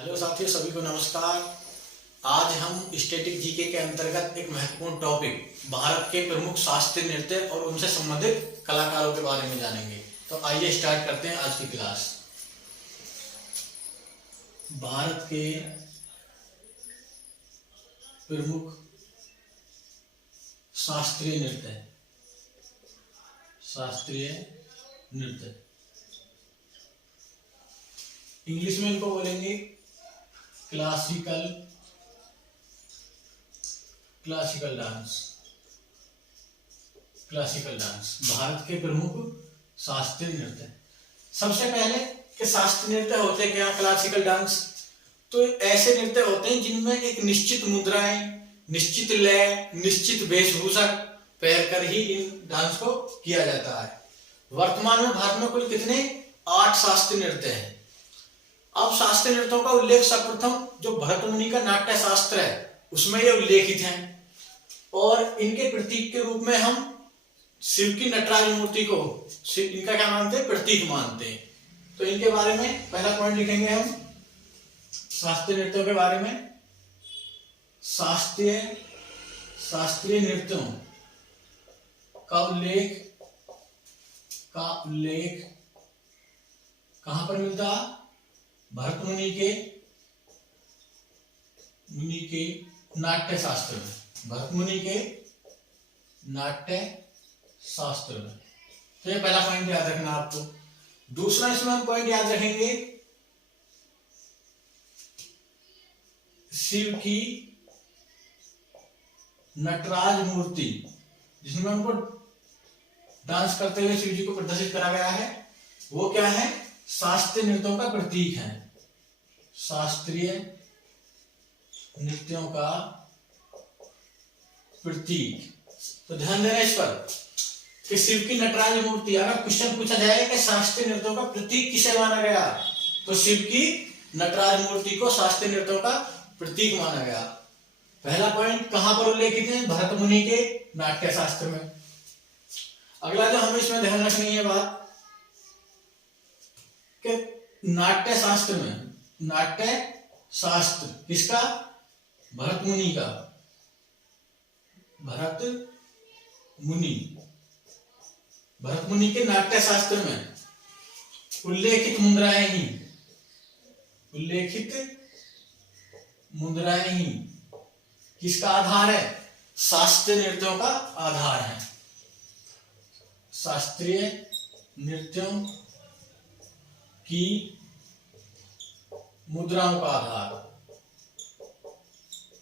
Hello साथियों, सभी को नमस्कार। आज हम स्टैटिक जीके के अंतर्गत एक महत्वपूर्ण टॉपिक भारत के प्रमुख शास्त्रीय नृत्य और उनसे संबंधित कलाकारों के बारे में जानेंगे। तो आइए स्टार्ट करते हैं आज की क्लास। भारत के प्रमुख शास्त्रीय नृत्य इंग्लिश में इनको बोलेंगे क्लासिकल डांस। भारत के प्रमुख शास्त्रीय नृत्य। सबसे पहले कि शास्त्रीय नृत्य होते क्या, क्लासिकल डांस, तो ऐसे नृत्य होते हैं जिनमें एक निश्चित मुद्राएं, निश्चित लय, निश्चित वेशभूषा पहन कर ही इन डांस को किया जाता है। वर्तमान में भारत में कुल कितने 8 शास्त्रीय नृत्य हैं। अब शास्त्रीय नृत्यों का उल्लेख सर्वप्रथम जो भरत मुनि का नाट्य शास्त्र है उसमें ये उल्लेखित हैं और इनके प्रतीक के रूप में हम शिव की नटराज मूर्ति को इनका क्या मानते हैं, प्रतीक मानते हैं। तो इनके बारे में पहला पॉइंट लिखेंगे हम शास्त्रीय नृत्यों के बारे में। शास्त्रीय नृत्यों का उल्लेख कहां पर मिलता है? भरत मुनि के नाट्य शास्त्र में। भरत मुनि के नाट्य शास्त्र में। तो ये पहला पॉइंट याद रखना आपको। दूसरा इसमें हम पॉइंट याद रखेंगे शिव की नटराज मूर्ति, जिसमें उनको डांस करते हुए शिव जी को प्रदर्शित करा गया है, वो क्या है? शास्त्रीय नृत्यों का प्रतीक है। शास्त्रीय नृत्यों का प्रतीक। तो ध्यान देना इस पर कि शिव की नटराज मूर्ति, अगर क्वेश्चन पूछा जाए कि शास्त्रीय नृत्यों का प्रतीक किसे माना गया, तो शिव की नटराज मूर्ति को शास्त्रीय नृत्यों का प्रतीक माना गया। पहला पॉइंट कहां पर उल्लेखित है? भरत मुनि के नाट्य शास्त्र में। अगला जो हमें इसमें ध्यान रखनी है बात कि नाट्य शास्त्र में, नाट्य शास्त्र किसका? भरत मुनि का। भरत मुनि के नाट्य शास्त्र में उल्लेखित मुद्राएं ही किसका आधार है? शास्त्रीय नृत्यों का आधार है। शास्त्रीय नृत्यों की मुद्राओं का आधार।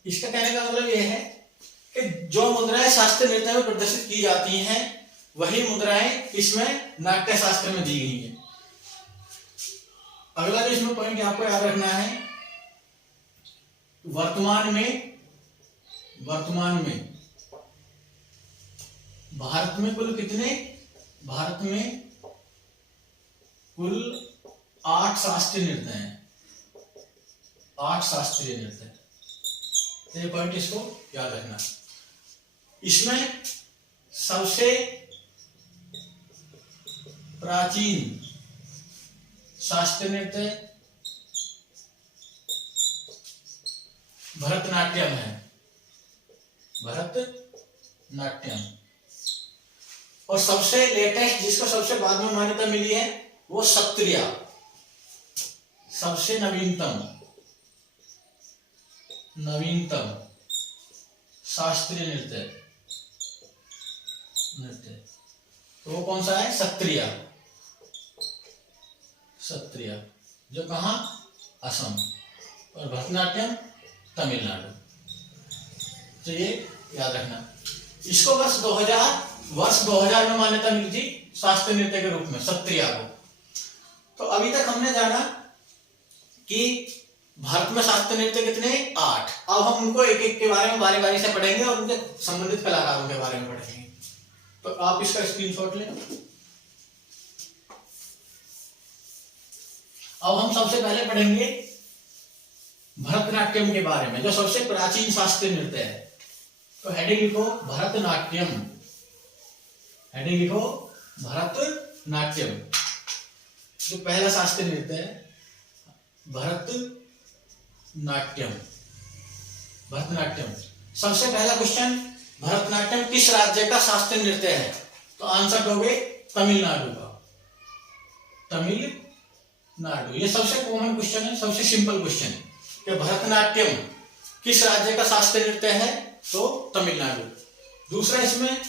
इसका कहने का मतलब यह है कि जो मुद्राएं शास्त्रीय नृत्य में प्रदर्शित की जाती हैं वही मुद्राएं इसमें नाट्य शास्त्र में दी गई हैं। अगला जो इसमें पॉइंट आपको याद रखना है, वर्तमान में भारत में कुल कितने? भारत में कुल 8 शास्त्रीय नृत्य हैं। 8 शास्त्रीय नृत्य। तो ये पॉइंट इसको याद रखना। इसमें सबसे प्राचीन शास्त्रीय नृत्य भरतनाट्यम है। भरतनाट्यम। और सबसे लेटेस्ट, जिसको सबसे बाद में मान्यता मिली है, वो सत्रिया। सबसे नवीनतम शास्त्रीय नृत्य तो वो कौन सा है? सत्रिया, जो कहां? असम। और भरतनाट्यम तमिलनाडु। तो ये याद रखना। इसको वर्ष 2000 में मान्यता मिली थी शास्त्रीय नृत्य के रूप में, सत्रिया को। तो अभी तक हमने जाना कि भारत में शास्त्रीय नृत्य कितने? 8। अब हम उनको एक एक के बारे में बारी से पढ़ेंगे और उनके संबंधित कलाकारों के बारे में पढ़ेंगे। तो आप इसका स्क्रीनशॉट लें। अब हम सबसे पहले पढ़ेंगे भरतनाट्यम के बारे में, जो सबसे प्राचीन शास्त्रीय नृत्य है। तो हेडिंग लिखो भरतनाट्यम। जो पहला शास्त्रीय नृत्य है भरतनाट्यम। नाट्यम, भरतनाट्यम। सबसे पहला क्वेश्चन, भरतनाट्यम किस राज्य का शास्त्रीय नृत्य है? तो आंसर दोगे तमिलनाडु का, तमिलनाडु। ये सबसे कॉमन क्वेश्चन है, सबसे सिंपल क्वेश्चन है कि भरतनाट्यम किस राज्य का शास्त्रीय नृत्य है? तो तमिलनाडु। दूसरा इसमें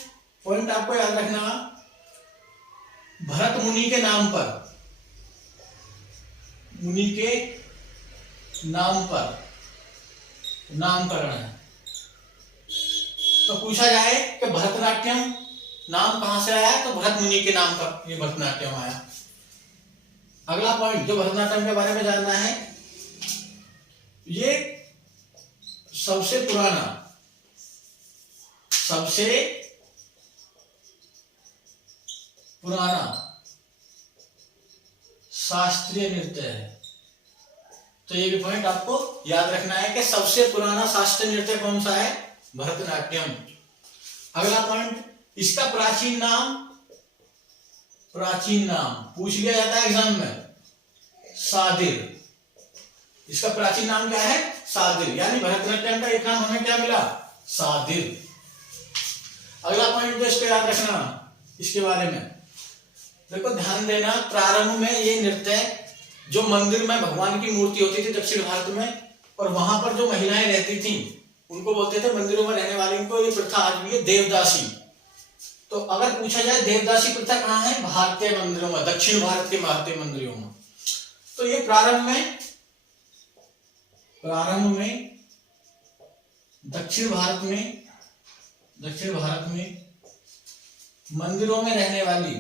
पॉइंट आपको याद रखना, भरत मुनि के नाम पर, मुनि के नाम पर नामकरण है। तो पूछा जाए कि भरतनाट्यम नाम कहां से आया? तो भरत मुनि के नाम पर ये भरतनाट्यम आया। अगला पॉइंट जो भरतनाट्यम के बारे में जानना है, ये सबसे पुराना शास्त्रीय नृत्य है। तो ये भी पॉइंट आपको याद रखना है कि सबसे पुराना शास्त्रीय नृत्य कौन सा है? भरतनाट्यम। अगला पॉइंट, इसका प्राचीन नाम पूछ लिया जाता है एग्जाम में, सादिर। इसका प्राचीन नाम क्या है? सादिर। यानी भरतनाट्यम का एक नाम हमें क्या मिला? सादिर। अगला पॉइंट जो इसको याद रखना, इसके बारे में देखो, ध्यान देना, प्रारंभ में ये नृत्य जो मंदिर में भगवान की मूर्ति होती थी दक्षिण भारत में, और वहां पर जो महिलाएं रहती थी उनको बोलते थे, मंदिरों में रहने वाली उनको, ये प्रथा आज भी है देवदासी। तो अगर पूछा जाए देवदासी प्रथा कहाँ है? भारतीय मंदिरों में, दक्षिण भारत के भारतीय मंदिरों में। तो ये प्रारंभ में दक्षिण भारत में मंदिरों में रहने वाली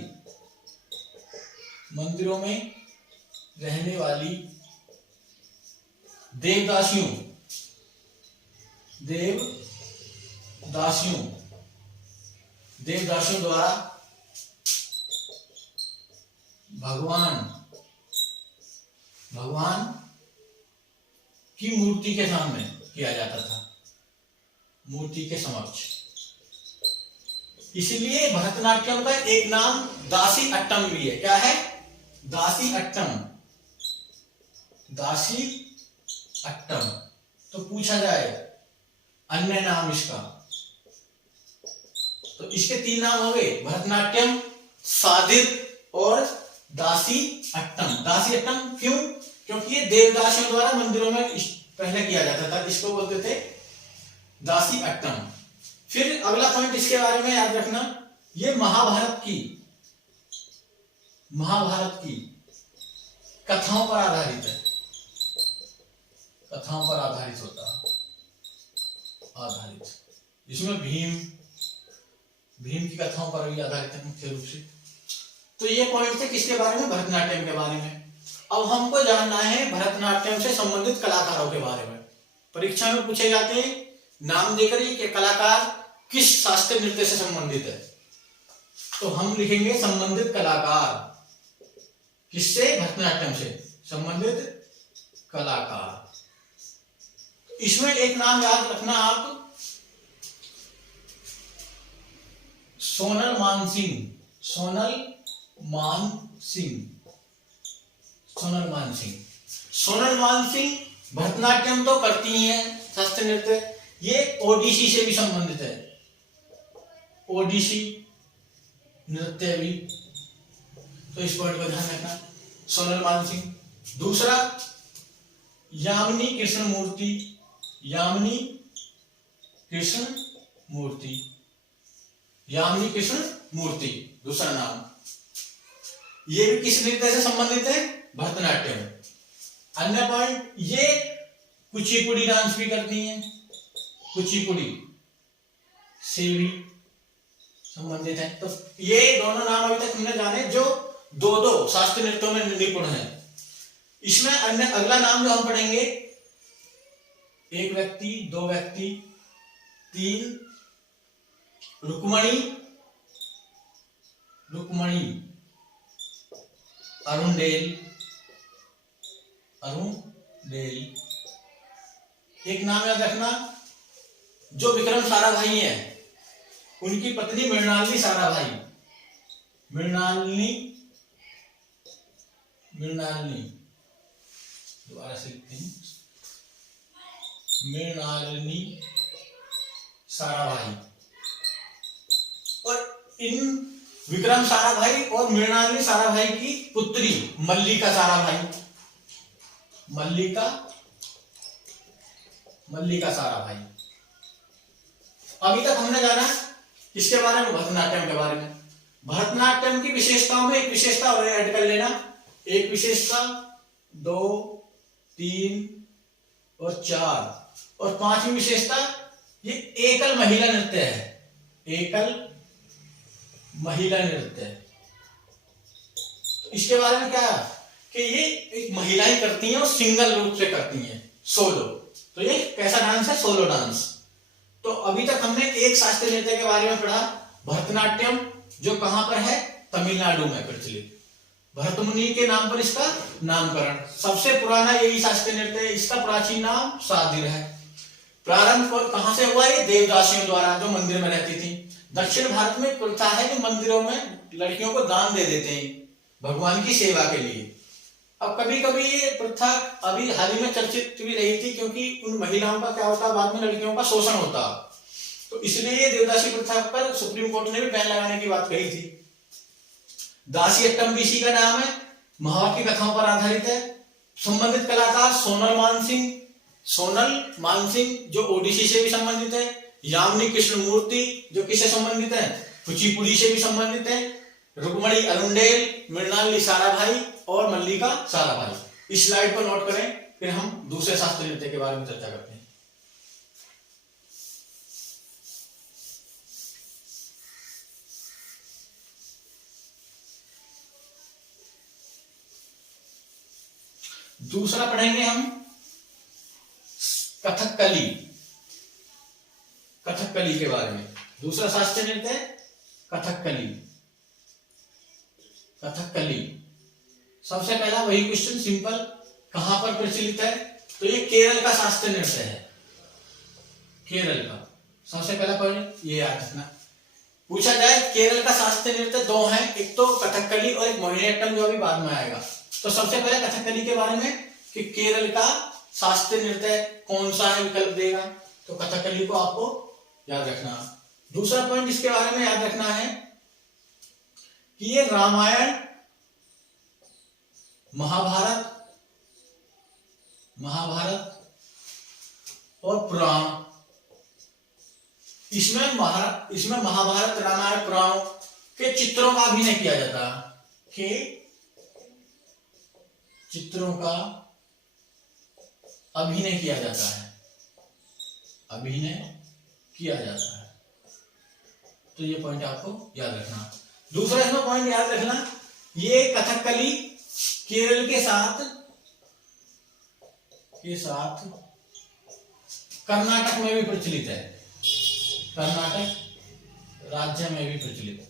देवदासियों द्वारा भगवान की मूर्ति के सामने किया जाता था, मूर्ति के समक्ष। इसीलिए भरतनाट्यम का एक नाम दासी अट्टम भी है। क्या है? दासी अट्टम। तो पूछा जाए अन्य नाम इसका, तो इसके 3 नाम हो गए, भरतनाट्यम, सादिर और दासी अट्टम। दासी अट्टम क्यों? क्योंकि ये देवदासियों द्वारा मंदिरों में पहले किया जाता था, इसको बोलते थे दासी अट्टम। फिर अगला पॉइंट इसके बारे में याद रखना, ये महाभारत की कथाओं पर आधारित है, कथाओं पर आधारित होता है, इसमें भीम की कथाओं पर भी आधारित है मुख्य रूप से। तो ये पॉइंट थे किसके बारे में? भरतनाट्यम के बारे में। अब हमको जानना है भरतनाट्यम से संबंधित कलाकारों के बारे में। परीक्षा में पूछे जाते हैं नाम देकर ये कलाकार किस शास्त्रीय नृत्य से संबंधित है। तो हम लिखेंगे संबंधित कलाकार, किससे? भरतनाट्यम से संबंधित कलाकार। इसमें एक नाम याद रखना आप, सोनल मान सिंह भरतनाट्यम तो करती ही है शास्त्रीय नृत्य, ये ओडिसी से भी संबंधित है, ओडिसी नृत्य भी। तो इस पॉइंट को ध्यान रखना, सोनल मान सिंह। दूसरा यामिनी कृष्ण मूर्ति दूसरा नाम। ये भी किस नृत्य से संबंधित है? भरतनाट्यम। अन्य पॉइंट, ये कुचिपुड़ी डांस भी करती हैं, कुचिपुड़ी से भी संबंधित है। तो ये दोनों नाम अभी तक हमने जाने जो दो शास्त्रीय नृत्यों में निपुण है। इसमें अन्य अगला नाम जो हम पढ़ेंगे, एक व्यक्ति, 2 व्यक्ति, 3 रुक्मणी अरुणडेल। एक नाम याद रखना, जो विक्रम साराभाई है उनकी पत्नी मृणालिनी साराभाई, मृणालिनी दोबारा से लिखते हैं, मृणालिनी साराभाई। और इन विक्रम साराभाई और मृणालिनी साराभाई की पुत्री मल्लिका साराभाई, मल्लिका साराभाई। अभी तक हमने जाना किसके बारे में, भरतनाट्यम के बारे में। भरतनाट्यम की विशेषताओं में एक विशेषता और ऐड कर लेना, एक विशेषता, 2, 3 और 4 और 5वीं विशेषता, ये एकल महिला नृत्य है, एकल महिला नृत्य। तो इसके बारे में क्या है कि ये एक महिलाएं करती हैं और सिंगल रूप से करती हैं, सोलो। तो ये कैसा डांस है, सोलो डांस। तो अभी तक हमने एक शास्त्रीय नृत्य के बारे में पढ़ा, भरतनाट्यम, जो कहां पर है, तमिलनाडु में प्रचलित, भरतमुनि के नाम पर इसका नामकरण। सबसे पुराना यही शास्त्रीय नृत्य है, इसका प्राचीन नाम सादिर है। प्रारंभ कहां से हुआ, ये देवदासियों द्वारा जो मंदिर में रहती थी। दक्षिण भारत में प्रथा है कि मंदिरों में लड़कियों को दान दे देते हैं भगवान की सेवा के लिए। अब कभी कभी ये प्रथा अभी हाल ही में चर्चित भी रही थी, क्योंकि उन महिलाओं का क्या होता, बाद में लड़कियों का शोषण होता, तो इसलिए ये देवदासी प्रथा पर सुप्रीम कोर्ट ने भी बैन लगाने की बात कही थी। दासी अट्टम भी इसी का नाम है, महाभारत की कथाओं पर आधारित है। संबंधित कलाकार सोनल मानसिंह जो ओडिसी से भी संबंधित है, यामिनी कृष्णमूर्ति जो किससे संबंधित है, कुचिपुड़ी से भी संबंधित है, रुक्मणी अरुंडेल, मृणालिनी साराभाई और मल्लिका साराभाई। इस स्लाइड पर नोट करें, फिर हम दूसरे शास्त्रीय नृत्य के बारे में चर्चा करते हैं। दूसरा पढ़ेंगे हम कथकली के बारे में। दूसरा शास्त्रीय नृत्य है कथकली। सबसे पहला वही क्वेश्चन सिंपल, कहां पर प्रचलित है, तो ये केरल का शास्त्रीय नृत्य है, केरल का। सबसे पहला पॉइंट ये याद रखना। पूछा जाए केरल का शास्त्रीय नृत्य 2 हैं, एक तो कथकली और एक मोहिनीअट्टम जो अभी बाद में आएगा। तो सबसे पहले कथकली के बारे में कि केरल का शास्त्रीय नृत्य कौन सा है, विकल्प देगा, तो कथकली को आपको याद रखना। दूसरा पॉइंट इसके बारे में याद रखना है कि ये रामायण, महाभारत और पुराण, इसमें महाभारत, रामायण, पुराण के चित्रों का अभिनय किया जाता है, चित्रों का अभिनय किया जाता है, तो ये पॉइंट आपको याद रखना। दूसरा इसमें पॉइंट याद रखना, ये कथकली केरल के साथ कर्नाटक में भी प्रचलित है, कर्नाटक राज्य में भी प्रचलित।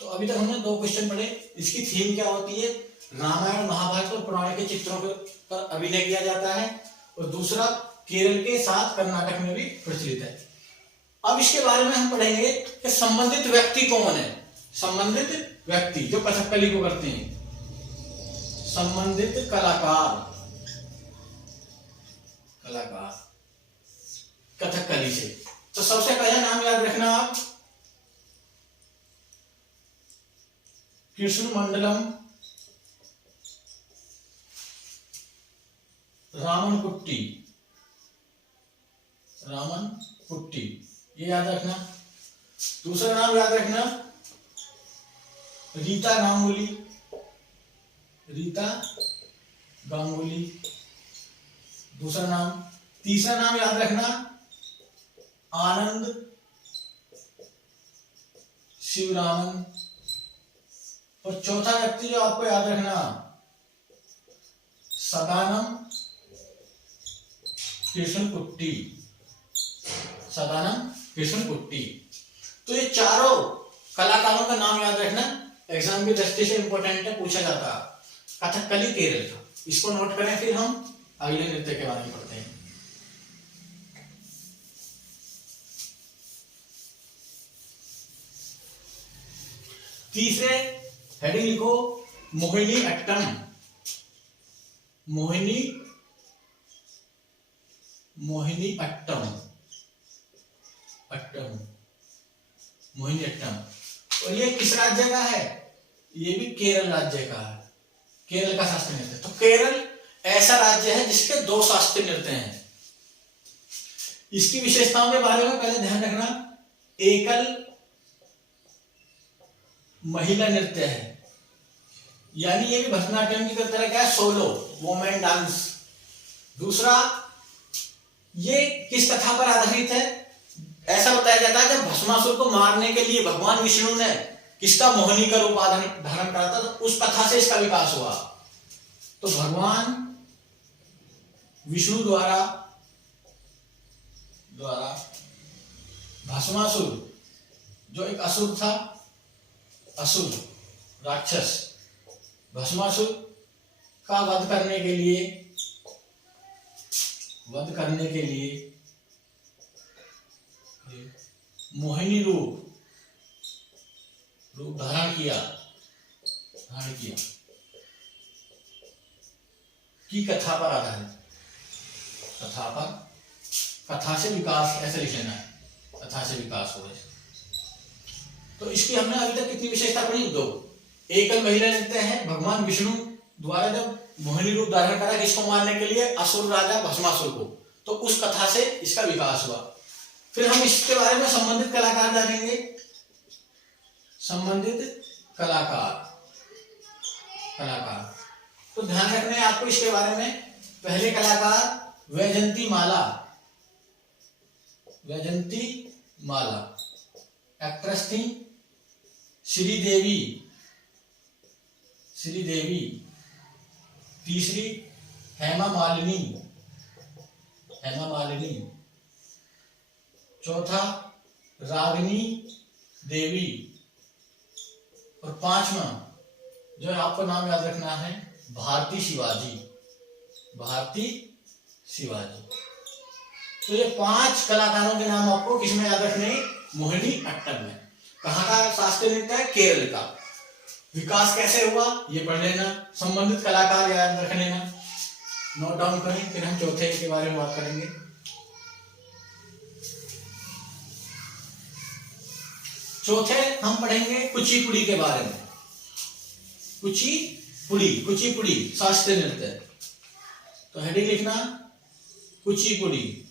तो अभी तक हमने 2 क्वेश्चन पढ़े। इसकी थीम क्या होती है, रामायण, महाभारत और पुराण के चित्रों पर अभिनय किया जाता है, और दूसरा केरल के साथ कर्नाटक में भी प्रचलित है। अब इसके बारे में हम पढ़ेंगे कि संबंधित व्यक्ति कौन है, संबंधित व्यक्ति जो कथकली को करते हैं, संबंधित कलाकार कथकली से। तो सबसे पहला नाम याद रखना आप, कृष्ण मंडलम रामन कुट्टी, ये याद रखना। दूसरा नाम याद रखना रीता गांगुली, दूसरा नाम। तीसरा नाम याद रखना आनंद शिवरामन, और चौथा व्यक्ति जो आपको याद रखना सदानम कृष्ण कुट्टी। तो ये चारों कलाकारों का नाम याद रखना, एग्जाम की दृष्टि से इंपॉर्टेंट है, पूछा जाता है। कथकली केरल का, इसको नोट करें, फिर हम अगले नृत्य के बारे में पढ़ते हैं। तीसरे हेडिंग लिखो मोहिनी अट्टम। मोहिनी मोहिनी अट्टम अट्टम मोहिनी अट्टम। और ये किस राज्य का है? ये भी केरल राज्य का है, केरल का शास्त्रीय नृत्य। तो केरल ऐसा राज्य है जिसके 2 शास्त्रीय नृत्य हैं। इसकी विशेषताओं के बारे में पहले ध्यान रखना, एकल महिला नृत्य है, यानी ये भी भरतनाट्यम की तरह क्या है, सोलो वोमेन डांस। दूसरा, ये किस कथा पर आधारित है? ऐसा बताया जाता है जब भस्मासुर को मारने के लिए भगवान विष्णु ने किसका मोहिनी का रूप धारण करा था, तो उस कथा से इसका विकास हुआ। तो भगवान विष्णु द्वारा भस्मासुर जो एक असुर था, असुर राक्षस, भस्मासुर का वध करने के लिए मोहिनी रूप धारण किया की कथा पर आधारित, कथा से विकास, ऐसे लिख लेना है, कथा से विकास हो। तो इसकी हमने अभी तक कितनी विशेषता पढ़ी? 2। एकल महिला नृत्य है, भगवान विष्णु द्वारा जब मोहिनी रूप धारण करा किसको मारने के लिए, असुर राजा भस्मासुर को, तो उस कथा से इसका विकास हुआ। फिर हम इसके बारे में संबंधित कलाकार जानेंगे। संबंधित कलाकार तो ध्यान रखना है आपको इसके बारे में। पहले कलाकार वैजंती माला एक्ट्रेस थी। श्रीदेवी। तीसरी हेमा मालिनी। चौथा रागिनी देवी। और 5वां जो आपको नाम याद रखना है, भारती शिवाजी। तो ये 5 कलाकारों के नाम आपको किसमें याद रखने हैं? मोहिनी अट्टम में। कहाँ का शास्त्रीय नृत्य है? केरल का। विकास कैसे हुआ ये पढ़ लेना, संबंधित कलाकार याद रख लेना, नोट डाउन करें। फिर हम चौथे के बारे में बात करेंगे। चौथे हम पढ़ेंगे कुचिपुड़ी के बारे में। कुचिपुड़ी शास्त्रीय नृत्य। तो हेडिंग लिखना कुचिपुड़ी।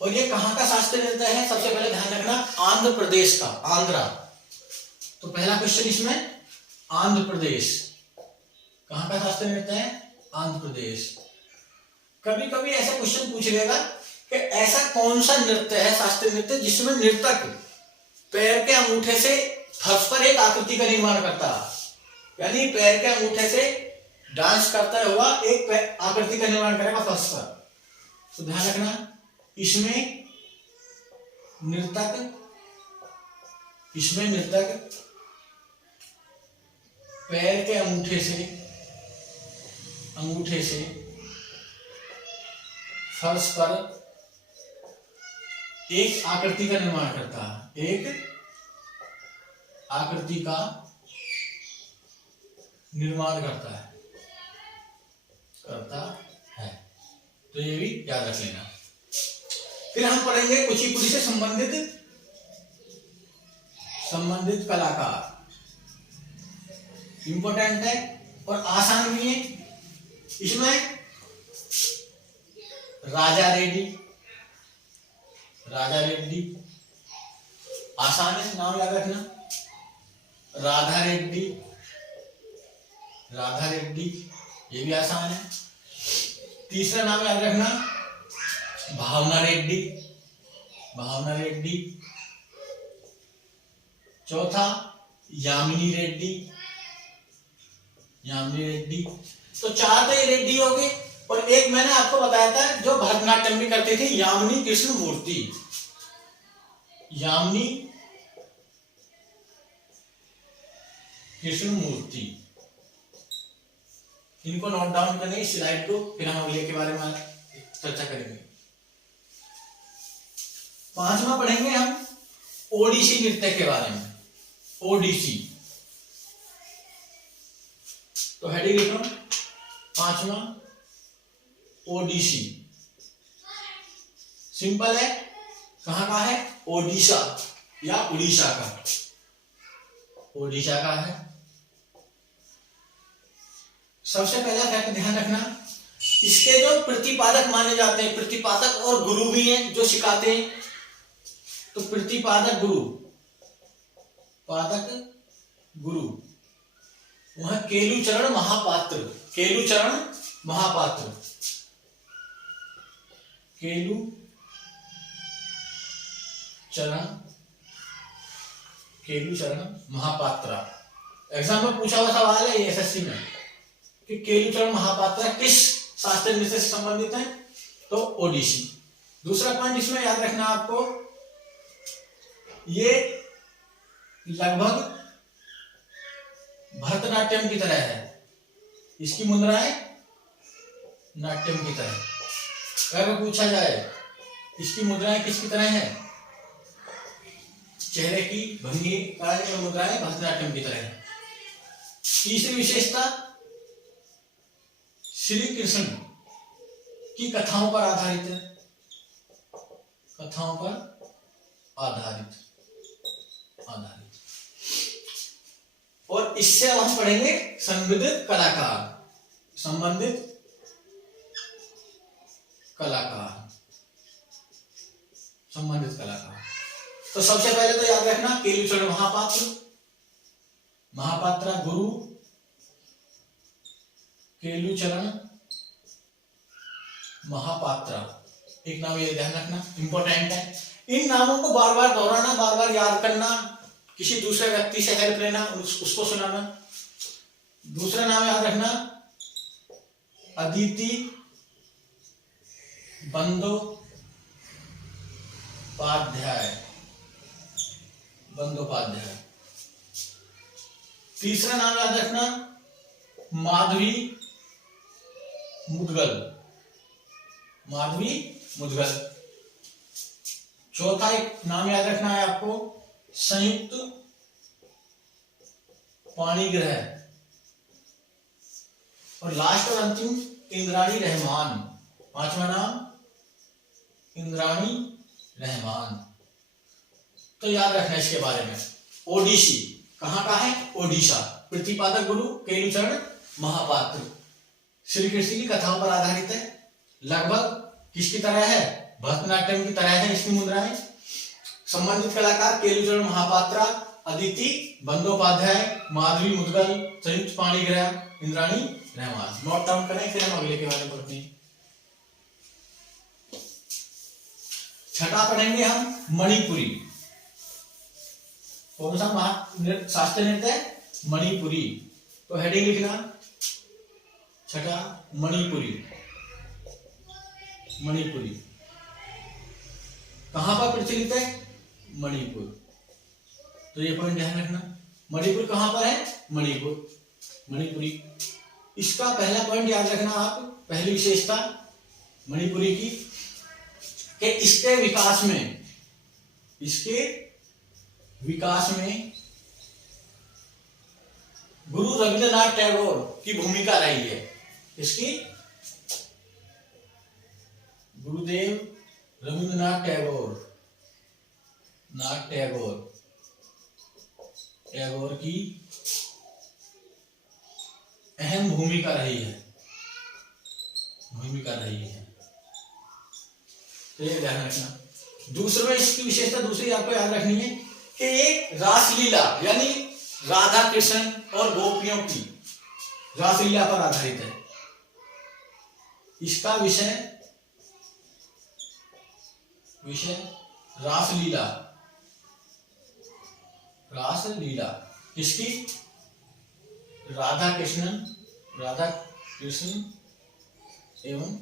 और ये कहाँ का शास्त्रीय नृत्य है? सबसे पहले ध्यान रखना, आंध्र प्रदेश का, आंध्रा। तो पहला क्वेश्चन इसमें आंध्र प्रदेश, कहाँ का शास्त्रीय नृत्य है? आंध्र प्रदेश। कभी कभी ऐसा क्वेश्चन पूछ लेगा कि ऐसा कौन सा नृत्य है, शास्त्रीय नृत्य, जिसमें नर्तक पैर के अंगूठे से फर्श पर एक आकृति का निर्माण करता है, यानी पैर के अंगूठे से डांस करता हुआ एक आकृति का निर्माण करेगा फर्श पर। तो ध्यान रखना, इसमें नर्तक पैर के अंगूठे से फर्श पर एक आकृति का निर्माण करता है, एक आकृति का निर्माण करता है। तो ये भी याद रख लेना। फिर हम पढ़ेंगे कुचिपुड़ी से संबंधित कलाकार। इंपॉर्टेंट है और आसान भी है। इसमें राजा रेड्डी आसान है, नाम याद रखना। राधा रेड्डी ये भी आसान है। तीसरा नाम याद रखना, भावना रेड्डी। चौथा यामिनी रेड्डी। तो 4 तो ये रेड्डी हो गए, और एक मैंने आपको बताया था जो भरतनाट्यम भी करती थी, यामिनी कृष्ण मूर्ति। इनको नोट डाउन करने इस स्लाइड को, फिर हम अगले के बारे में चर्चा करेंगे। 5वां पढ़ेंगे हम ओडिसी नृत्य के बारे में। तो हेडिंग लिखो 5वां ओडिसी। सिंपल है, कहाँ का है? ओडिशा या उड़ीसा का, ओडिशा का है। सबसे पहला फैक्ट ध्यान रखना, इसके जो प्रतिपादक माने जाते हैं, प्रतिपादक और गुरु भी हैं जो सिखाते हैं। तो प्रतिपादक गुरु, पादक गुरु वह केलुचरण महापात्र, केलुचरण महापात्र, केलुचरण महापात्रा। एग्जाम में पूछा हुआ सवाल है ये एसएससी में कि केलुचरण महापात्रा किस शास्त्रीय नृत्य से संबंधित है? तो ओडिसी। दूसरा पॉइंट इसमें याद रखना आपको, ये लगभग भरतनाट्यम की तरह है, इसकी मुद्राएं नाट्यम की तरह। अगर पूछा जाए इसकी मुद्राएं किसकी तरह है? चेहरे की भंगी का मुद्राएं भरतनाट्यम की तरह है। तीसरी विशेषता, श्री कृष्ण की कथाओं पर आधारित है, कथाओं पर आधारित। और इससे अब हम पढ़ेंगे संबंधित कलाकार, संबंधित कलाकार, संबंधित कलाकार। तो सबसे पहले तो याद रखना केलुचरण महापात्र, महापात्रा गुरु, केलुचरण महापात्रा, एक नाम ये ध्यान रखना, इंपॉर्टेंट है। इन नामों को बार बार दोहराना, बार बार याद करना, किसी दूसरे व्यक्ति से हेल्प लेना, उसको सुनाना। दूसरा नाम याद रखना अदिति बंदोपाध्याय, बंदोपाध्याय। तीसरा नाम याद रखना माधवी मुदगल, माधवी मुदगल। चौथा एक नाम याद रखना है आपको संयुक्त पाणिग्रह। और लास्ट और अंतिम इंद्राणी रहमान, पांचवा नाम इंद्राणी रहमान। तो याद रखना इसके बारे में। ओडिसी कहाँ का है? ओडिशा। प्रतिपादक गुरु केलुचरण महापात्र, श्री कृष्ण की कथाओं पर आधारित है, लगभग किसकी तरह है? भरतनाट्यम की तरह है इसकी मुद्राएं। संबंधित कलाकार केलुचरण महापात्रा, अदिति बंदोपाध्याय, माधवी मुदगल, संयुक्त पाणिग्रह, इंद्राणी रहमान। नोट डाउन करें, फिर हम अगले के बारे में पढ़ते हैं। छठा पढ़ेंगे हम मणिपुरी। कौन सा शास्त्रीय नृत्य है? मणिपुरी। तो हेडिंग लिखना छठा मणिपुरी। मणिपुरी कहां पर प्रचलित है? मणिपुर। तो ये पॉइंट ध्यान रखना, मणिपुर कहां पर है? मणिपुर, मणिपुरी। इसका पहला पॉइंट याद रखना आप, पहली विशेषता मणिपुरी की कि इसके विकास में गुरु रविंद्रनाथ टैगोर की भूमिका रही है। इसकी गुरुदेव रविंद्रनाथ टैगोर की अहम भूमिका रही है, तो ये ध्यान रखना। दूसरे में इसकी विशेषता दूसरी आपको याद रखनी है कि ये रासलीला यानी राधा कृष्ण और गोपियों की रासलीला पर आधारित है। इसका विषय रासलीला, किसकी? राधा कृष्ण एवं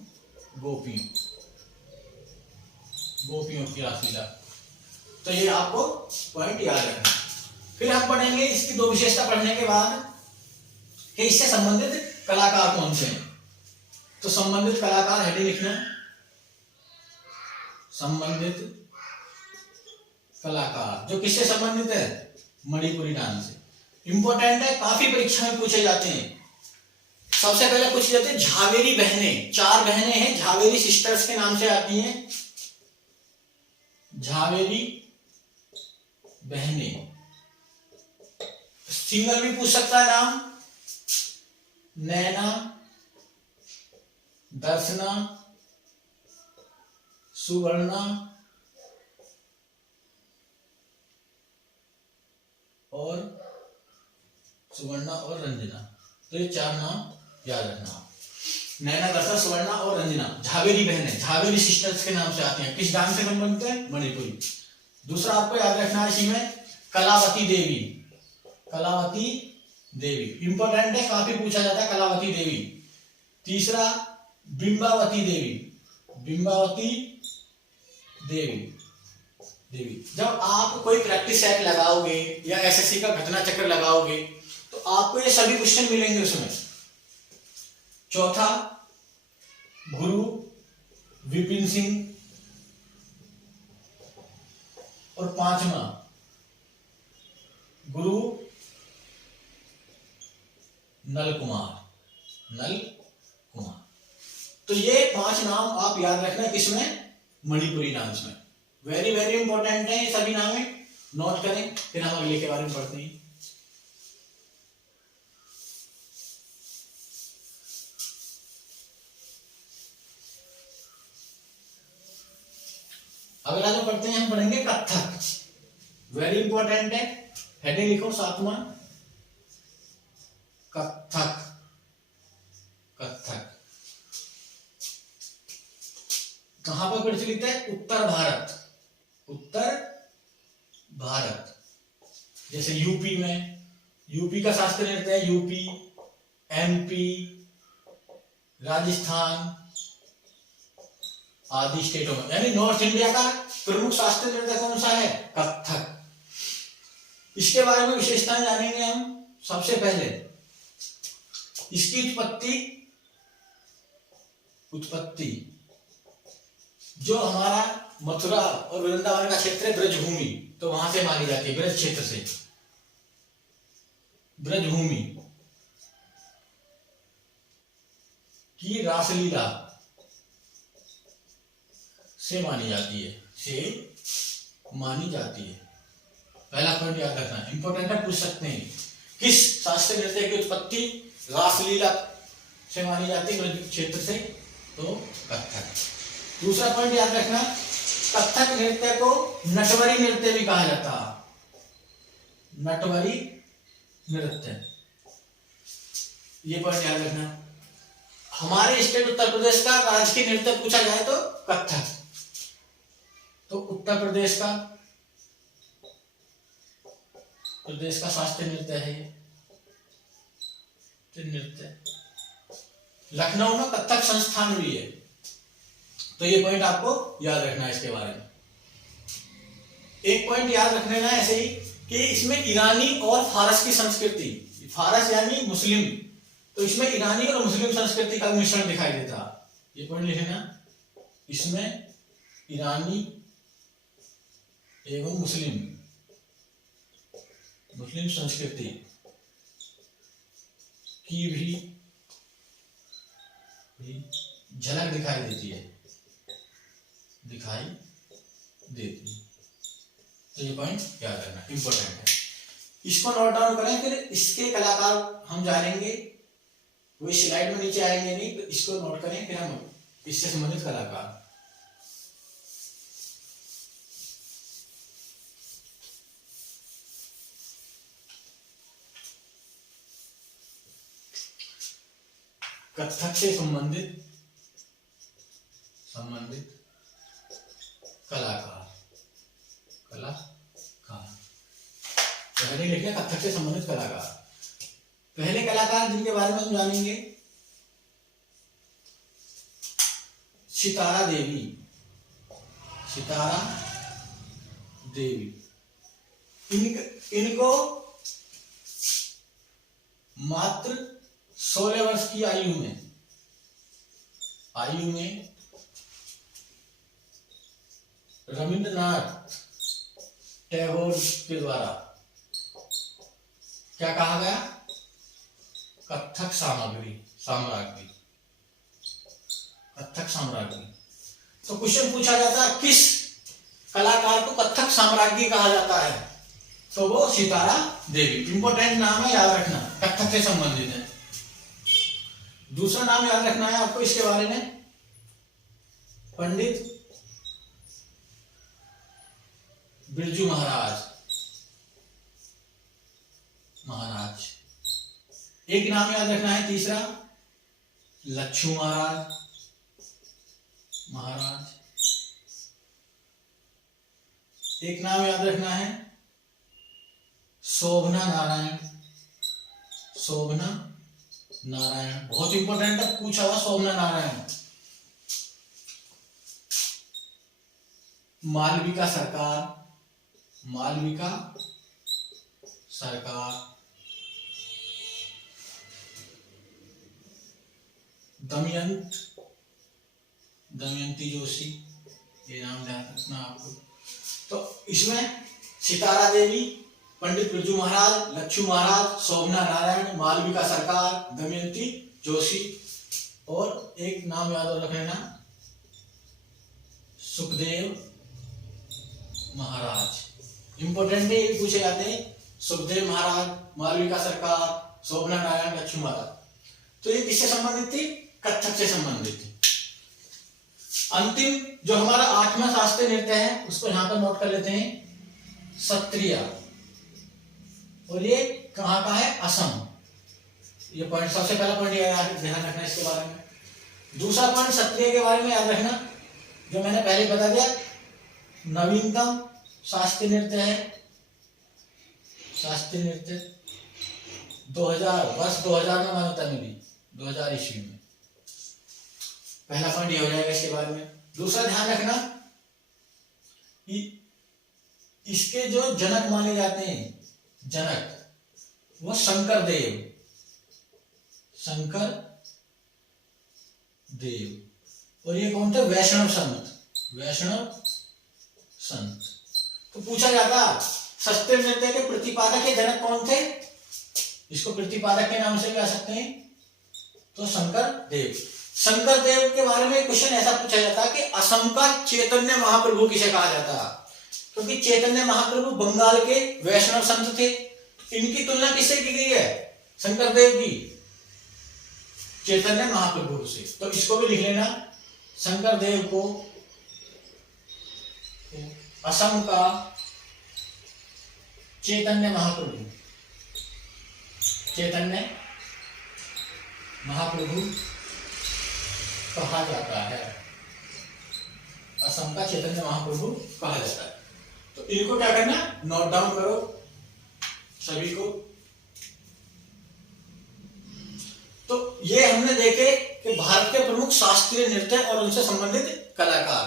गोपियों की रासलीला। तो ये आपको पॉइंट याद रखना। फिर हम पढ़ेंगे इसकी दो विशेषता पढ़ने के बाद कि इससे संबंधित कलाकार कौन से हैं। तो संबंधित कलाकार हेडिंग लिखना, संबंधित कलाकार जो किससे संबंधित है? मणिपुरी डांस से। इंपॉर्टेंट है, काफी परीक्षा में पूछे जाते हैं। सबसे पहले पूछ लेते हैं झावेरी बहनें। 4 बहनें हैं, झावेरी सिस्टर्स के नाम से आती हैं, झावेरी बहनें। सिंगल भी पूछ सकता है नाम, नैना, दर्शना, सुवर्णा और रंजना। तो ये 4 नाम याद रखना। नैना, दर्शना, सुवर्णा और रंजना झावेरी बहनें, झावेरी सिस्टर्स के नाम से आती हैं। किस डांस से संबंधित है? मणिपुरी। दूसरा आपको याद रखना है इसी में कलावती देवी। कलावती देवी इंपॉर्टेंट है, काफी पूछा जाता है कलावती देवी। तीसरा बिंबावती देवी। बिंबावती देवी। जब आप कोई प्रैक्टिस सेट लगाओगे या एसएससी का घटना चक्र लगाओगे तो आपको ये सभी क्वेश्चन मिलेंगे उसमें। चौथा गुरु विपिन सिंह और 5वां गुरु नल कुमार। तो ये 5 नाम आप याद रखना किसमें? मणिपुरी डांस में। वेरी वेरी इंपॉर्टेंट है ये सभी नाम, नोट करें, फिर हम अगले के बारे में पढ़ते हैं। अगला जो पढ़ते हैं हम पढ़ेंगे कथक। वेरी इंपॉर्टेंट है, हेडिंग लिखो 7वां कथक। कथक कहां पर प्रचलित है? उत्तर भारत। उत्तर भारत जैसे यूपी में, यूपी का शास्त्रीय नृत्य है, यूपी, एमपी, राजस्थान आदि स्टेटों में। यानी नॉर्थ इंडिया का प्रमुख शास्त्रीय नृत्य कौन सा है? कथक। इसके बारे में विशेषताएं जानेंगे हम। सबसे पहले इसकी उत्पत्ति जो हमारा मथुरा और वृंदावन का क्षेत्र है ब्रजभूमि, तो वहां से मानी जाती है, ब्रज क्षेत्र से, ब्रजभूमि की रासलीला से मानी जाती है। पहला पॉइंट याद रखना, इंपॉर्टेंट है, पूछ सकते हैं किस शास्त्रीय नृत्य की उत्पत्ति रासलीला से मानी जाती है ब्रज क्षेत्र से? तो कथक। दूसरा पॉइंट याद रखना, कथक नृत्य को नटवरी नृत्य भी कहा जाता है। नटवरी नृत्य, ये पॉइंट याद रखना। हमारे स्टेट उत्तर प्रदेश का राजकीय नृत्य पूछा जाए तो कथक। तो उत्तर प्रदेश का शास्त्रीय नृत्य है ये नृत्य। लखनऊ में कथक संस्थान भी है, तो ये पॉइंट आपको याद रखना है इसके बारे में। एक पॉइंट याद रखने का ऐसे ही कि इसमें ईरानी और फारस की संस्कृति, फारस यानी मुस्लिम, तो इसमें ईरानी और मुस्लिम संस्कृति का मिश्रण दिखाई देता। ये पॉइंट लिखना, इसमें ईरानी एवं मुस्लिम संस्कृति की भी झलक दिखाई देती है। तो ये पॉइंट याद रखना, इंपॉर्टेंट है। इसको नोट डाउन करें, फिर इसके कलाकार हम जानेंगे, वो स्लाइड में नीचे आएंगे नहीं, तो इसको नोट करें, फिर हम इससे संबंधित कलाकार। कथक से संबंधित कलाकार। पहले लिखे कथक से संबंधित कलाकार। पहले कलाकार जिनके बारे में हम जानेंगे, सितारा देवी। इनको मात्र 16 वर्ष की आयु में रविंद्रनाथ टैगोर के द्वारा क्या कहा गया? कथक सामग्री साम्राज्ञी, कथक साम्राज्ञी। तो क्वेश्चन पूछा जाता है किस कलाकार को कथक साम्राज्ञी कहा जाता है, तो वो सितारा देवी। इंपॉर्टेंट नाम है, याद रखना, कथक से संबंधित है। दूसरा नाम याद रखना है आपको इसके बारे में, पंडित बिरजू महाराज। एक नाम याद रखना है तीसरा, लच्छू महाराज। एक नाम याद रखना है शोभना नारायण, बहुत इंपॉर्टेंट है, पूछा हुआ शोभना नारायण। मालविका सरकार, दमयंती जोशी, ये नाम ध्यान रखना आपको। तो इसमें सितारा देवी, पंडित बिरजू महाराज, लच्छू महाराज, शोभना नारायण, मालविका सरकार, दमयंती जोशी, और एक नाम याद रख लेना, सुखदेव महाराज। इंपॉर्टेंट है, ये पूछे जाते हैं, सुखदेव महाराज, मालविका सरकार, शोभना नारायण, लच्छू महाराज। तो ये किससे संबंधित थी, कथक से संबंधित थी। अंतिम जो हमारा 8वां शास्त्रीय नृत्य है उसको यहाँ पर नोट कर लेते हैं, सत्रिया, और ये कहाँ का है, असम। ये पॉइंट सबसे पहला पॉइंट ध्यान रखना इसके बारे में। दूसरा पॉइंट सत्रिया के बारे में याद रखना, जो मैंने पहले बता दिया, नवीनतम शास्त्रीय नृत्य है, शास्त्रीय नृत्य 2000 में मान्यता मिली, 2000 ईस्वी में। पहला पॉइंट ये हो जाएगा इसके बारे में। दूसरा ध्यान रखना, इसके जो जनक माने जाते हैं, वो शंकर देव, और ये कौन थे, वैष्णव संत। तो पूछा जाता शास्त्रीय नृत्य के प्रतिपादक के जनक कौन थे, इसको प्रतिपादक के नाम से कह सकते हैं, तो शंकर देव के बारे में क्वेश्चन ऐसा पूछा जाता कि असम का चैतन्य महाप्रभु किसे कहा जाता, क्योंकि चैतन्य महाप्रभु बंगाल के वैष्णव संत थे। इनकी तुलना किससे की गई है, शंकर देव की चैतन्य महाप्रभु से। तो इसको भी लिख लेना, शंकर देव को असम का चैतन्य महाप्रभु कहा जाता है, असम का चैतन्य महाप्रभु कहा जाता है। तो इनको क्या करना, नोट डाउन करो सभी को। तो ये हमने देखे कि भारत के प्रमुख शास्त्रीय नृत्य और उनसे संबंधित कलाकार।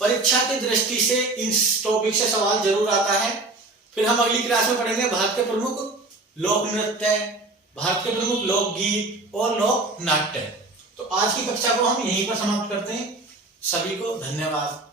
परीक्षा की दृष्टि से इस टॉपिक से सवाल जरूर आता है। फिर हम अगली क्लास में पढ़ेंगे भारत के प्रमुख लोक नृत्य, भारत के प्रमुख लोकगीत और लोक नाट्य। तो आज की कक्षा को हम यहीं पर समाप्त करते हैं। सभी को धन्यवाद।